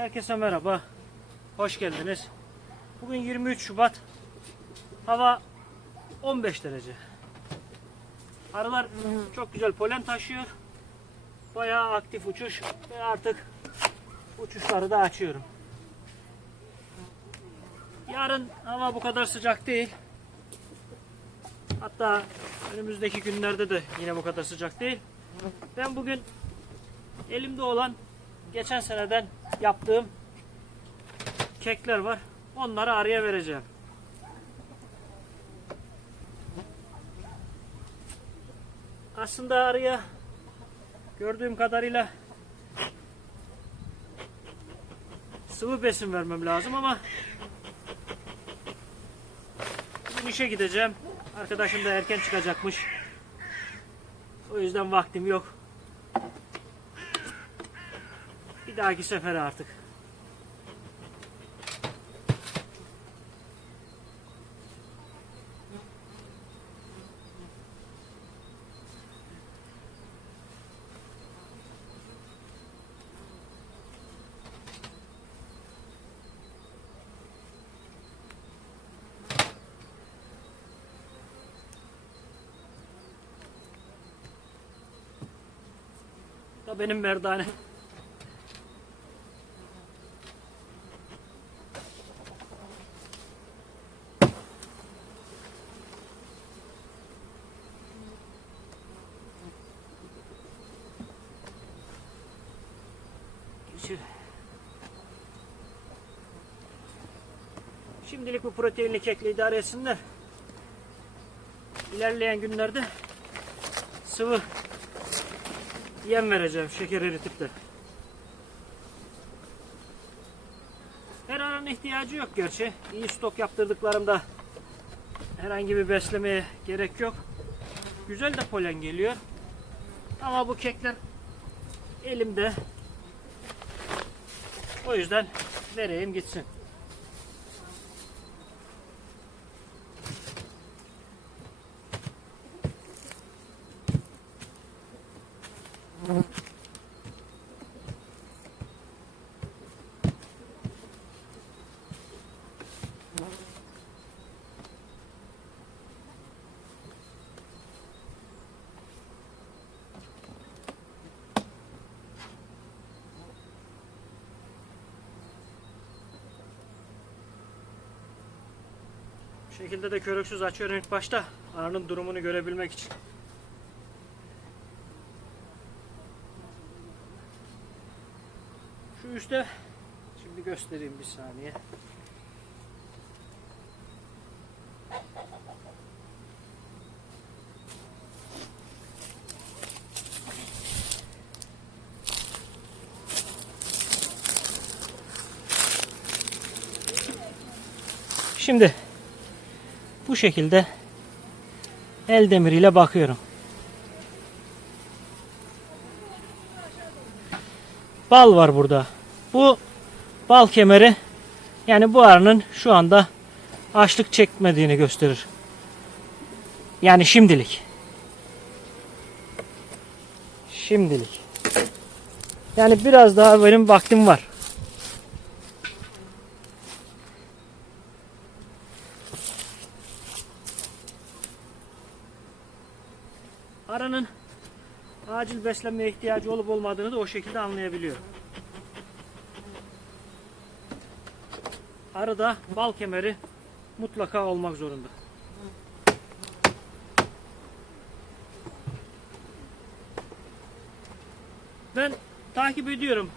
Herkese merhaba. Hoş geldiniz. Bugün 23 Şubat. Hava 15 derece. Arılar çok güzel polen taşıyor. Bayağı aktif uçuş ve artık uçuşları da açıyorum. Yarın hava bu kadar sıcak değil. Hatta önümüzdeki günlerde de yine bu kadar sıcak değil. Ben bugün elimde olan geçen seneden yaptığım kekler var. Onları arıya vereceğim. Aslında arıya gördüğüm kadarıyla sıvı besin vermem lazım ama bugün işe gideceğim. Arkadaşım da erken çıkacakmış. O yüzden vaktim yok. Dahaki sefere artık. Da benim merdane. Geçir. Şimdilik bu proteinli kekle idare etsinler. İlerleyen günlerde sıvı yem vereceğim şeker eritip de. Her aranın ihtiyacı yok gerçi. İyi stok yaptırdıklarımda herhangi bir beslemeye gerek yok. Güzel de polen geliyor. Ama bu kekler elimde. O yüzden vereyim gitsin. Şekilde de körüksüz açıyorum ilk başta. Arının durumunu görebilmek için. Şu üstte şimdi göstereyim bir saniye. Şimdi bu şekilde el demiriyle bakıyorum. Bal var burada. Bu bal kemeri yani bu arının şu anda açlık çekmediğini gösterir. Yani şimdilik. Şimdilik. Yani biraz daha benim vaktim var. Arının acil beslenmeye ihtiyacı olup olmadığını da o şekilde anlayabiliyor. Arıda bal kemeri mutlaka olmak zorunda. Ben takip ediyorum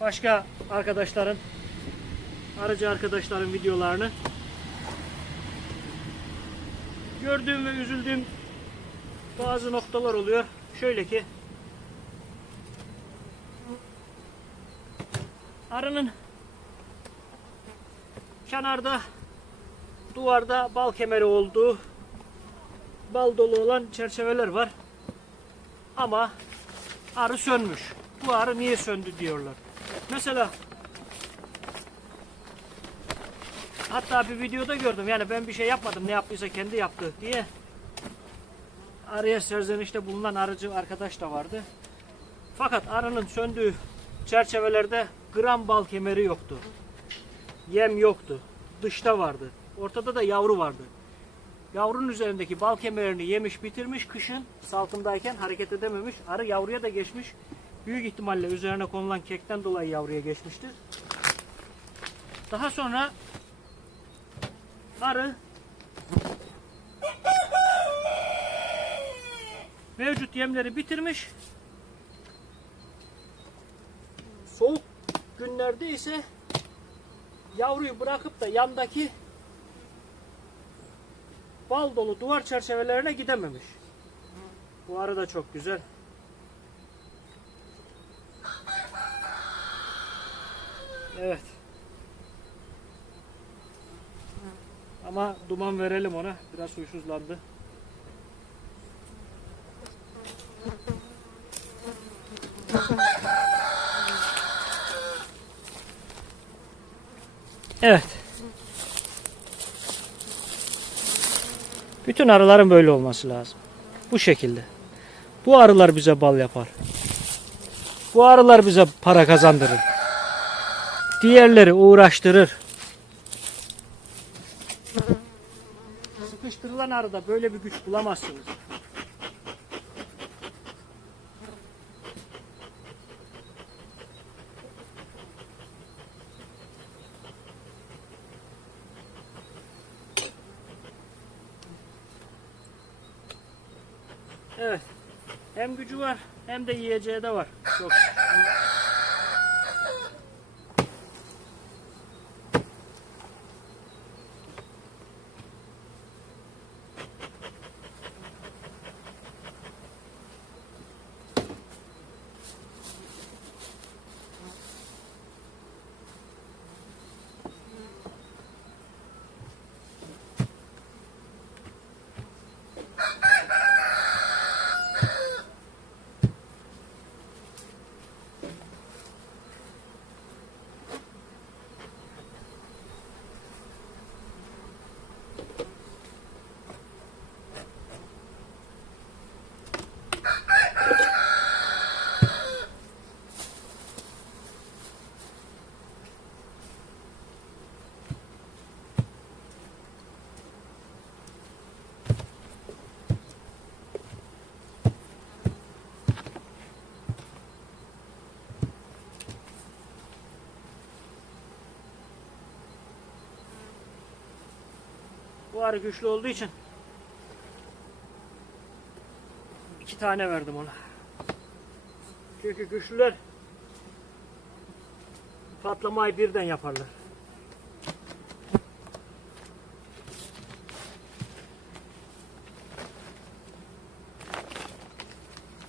başka arkadaşların, arıcı arkadaşların videolarını. Gördüğüm ve üzüldüğüm bazı noktalar oluyor. Şöyle ki arının kenarda duvarda bal kemeri olduğu bal dolu olan çerçeveler var. Ama arı sönmüş. Bu arı niye söndü diyorlar. Mesela hatta bir videoda gördüm. Yani ben bir şey yapmadım. Ne yaptıysa kendi yaptı diye arıya serzenişte bulunan arıcı arkadaş da vardı. Fakat arının söndüğü çerçevelerde gram bal kemeri yoktu. Yem yoktu. Dışta vardı. Ortada da yavru vardı. Yavrunun üzerindeki bal kemerini yemiş bitirmiş kışın salkımdayken hareket edememiş. Arı yavruya da geçmiş. Büyük ihtimalle üzerine konulan kekten dolayı yavruya geçmiştir. Daha sonra arı mevcut yemleri bitirmiş. Soğuk günlerde ise yavruyu bırakıp da yandaki bal dolu duvar çerçevelerine gidememiş. Bu arı da çok güzel. Evet. Ama duman verelim ona. Biraz huysuzlandı. Evet. Bütün arıların böyle olması lazım. Bu şekilde. Bu arılar bize bal yapar. Bu arılar bize para kazandırır. Diğerleri uğraştırır. Sıkıştırılan arıda böyle bir güç bulamazsınız. Evet. Hem gücü var hem de yiyeceği de var. Çok. Bu arı güçlü olduğu için iki tane verdim ona. Çünkü güçlüler patlamayı birden yaparlar.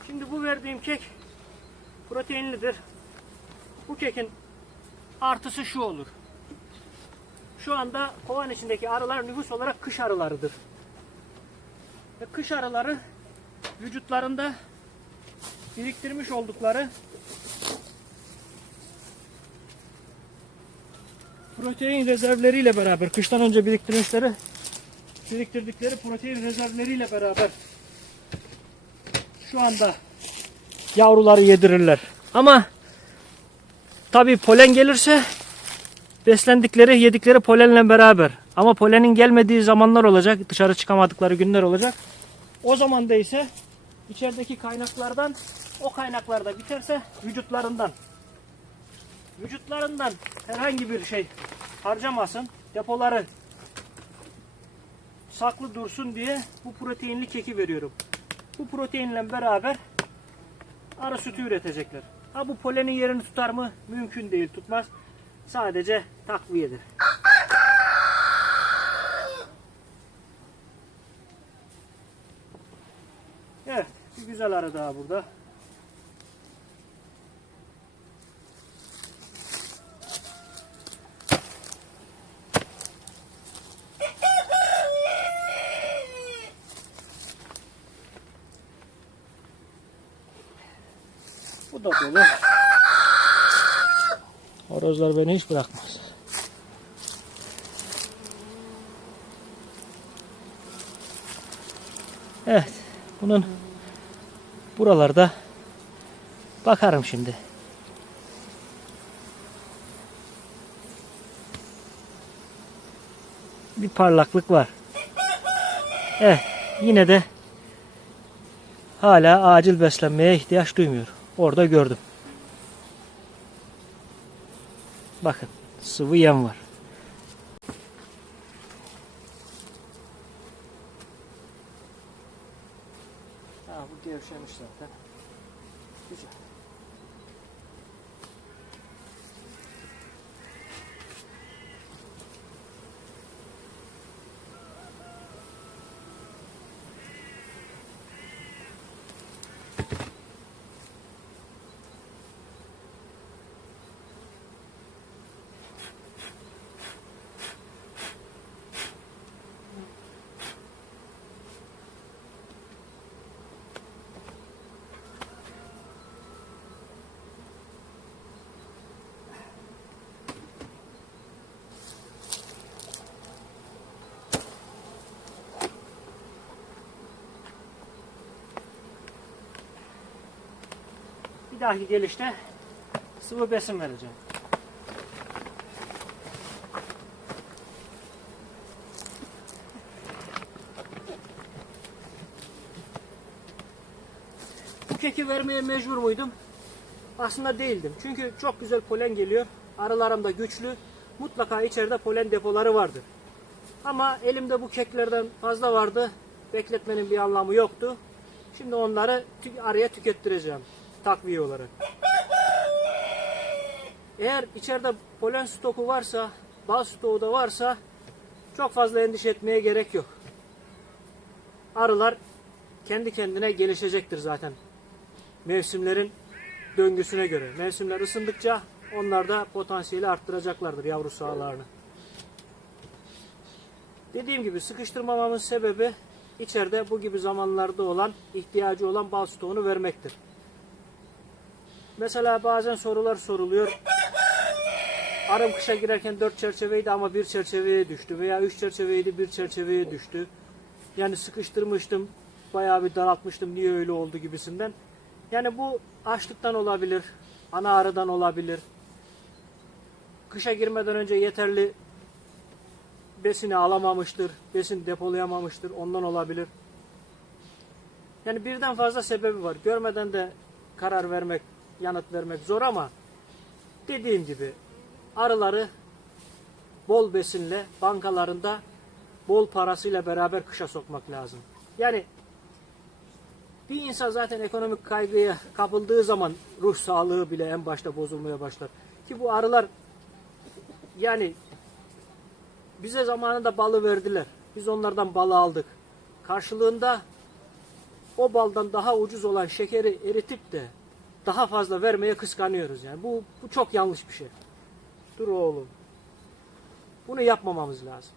Şimdi bu verdiğim kek proteinlidir. Bu kekin artısı şu olur. Şu anda kovan içindeki arılar nüfus olarak kış arılarıdır. Ve kış arıları vücutlarında biriktirmiş oldukları protein rezervleriyle beraber kıştan önce biriktirmişleri biriktirdikleri protein rezervleriyle beraber şu anda yavruları yedirirler. Ama tabi polen gelirse beslendikleri, yedikleri polenle beraber. Ama polenin gelmediği zamanlar olacak, dışarı çıkamadıkları günler olacak. O zaman da ise içerideki kaynaklardan, o kaynaklarda biterse vücutlarından. Vücutlarından herhangi bir şey harcamasın, depoları saklı dursun diye bu proteinli keki veriyorum. Bu proteinle beraber arı sütü üretecekler. Ha bu polenin yerini tutar mı? Mümkün değil, tutmaz. Sadece takviyedir. Evet, bir güzel arı daha burada. Bu da dolu. Horozlar beni hiç bırakmaz. Evet. Bunun buralarda bakarım şimdi. Bir parlaklık var. Evet. Yine de hala acil beslenmeye ihtiyaç duymuyor. Orada gördüm. Bakın sıvı yem var. Ha, bu gevşemiş zaten. Güzel. Bir dahaki gelişte sıvı besin vereceğim. Bu keki vermeye mecbur muydum? Aslında değildim. Çünkü çok güzel polen geliyor. Arılarım da güçlü. Mutlaka içeride polen depoları vardır. Ama elimde bu keklerden fazla vardı. Bekletmenin bir anlamı yoktu. Şimdi onları araya tükettireceğim takviye olarak. Eğer içeride polen stoku varsa, bal stoğu da varsa çok fazla endişe etmeye gerek yok. Arılar kendi kendine gelişecektir zaten. Mevsimlerin döngüsüne göre. Mevsimler ısındıkça onlar da potansiyeli arttıracaklardır yavru sahalarını. Dediğim gibi sıkıştırmamamın sebebi içeride bu gibi zamanlarda olan ihtiyacı olan bal stoğunu vermektir. Mesela bazen sorular soruluyor. Arım kışa girerken dört çerçeveydi ama bir çerçeveye düştü veya üç çerçeveydi bir çerçeveye düştü. Yani sıkıştırmıştım, bayağı bir daraltmıştım niye öyle oldu gibisinden. Yani bu açlıktan olabilir, ana arıdan olabilir. Kışa girmeden önce yeterli besini alamamıştır, besin depolayamamıştır, ondan olabilir. Yani birden fazla sebebi var. Görmeden de karar vermek, yanıt vermek zor ama dediğim gibi arıları bol besinle bankalarında bol parasıyla beraber kışa sokmak lazım. Yani bir insan zaten ekonomik kaygıya kapıldığı zaman ruh sağlığı bile en başta bozulmaya başlar. Ki bu arılar yani bize zamanında balı verdiler. Biz onlardan balı aldık. Karşılığında o baldan daha ucuz olan şekeri eritip de daha fazla vermeye kıskanıyoruz yani. Bu, bu çok yanlış bir şey. Dur oğlum. Bunu yapmamamız lazım.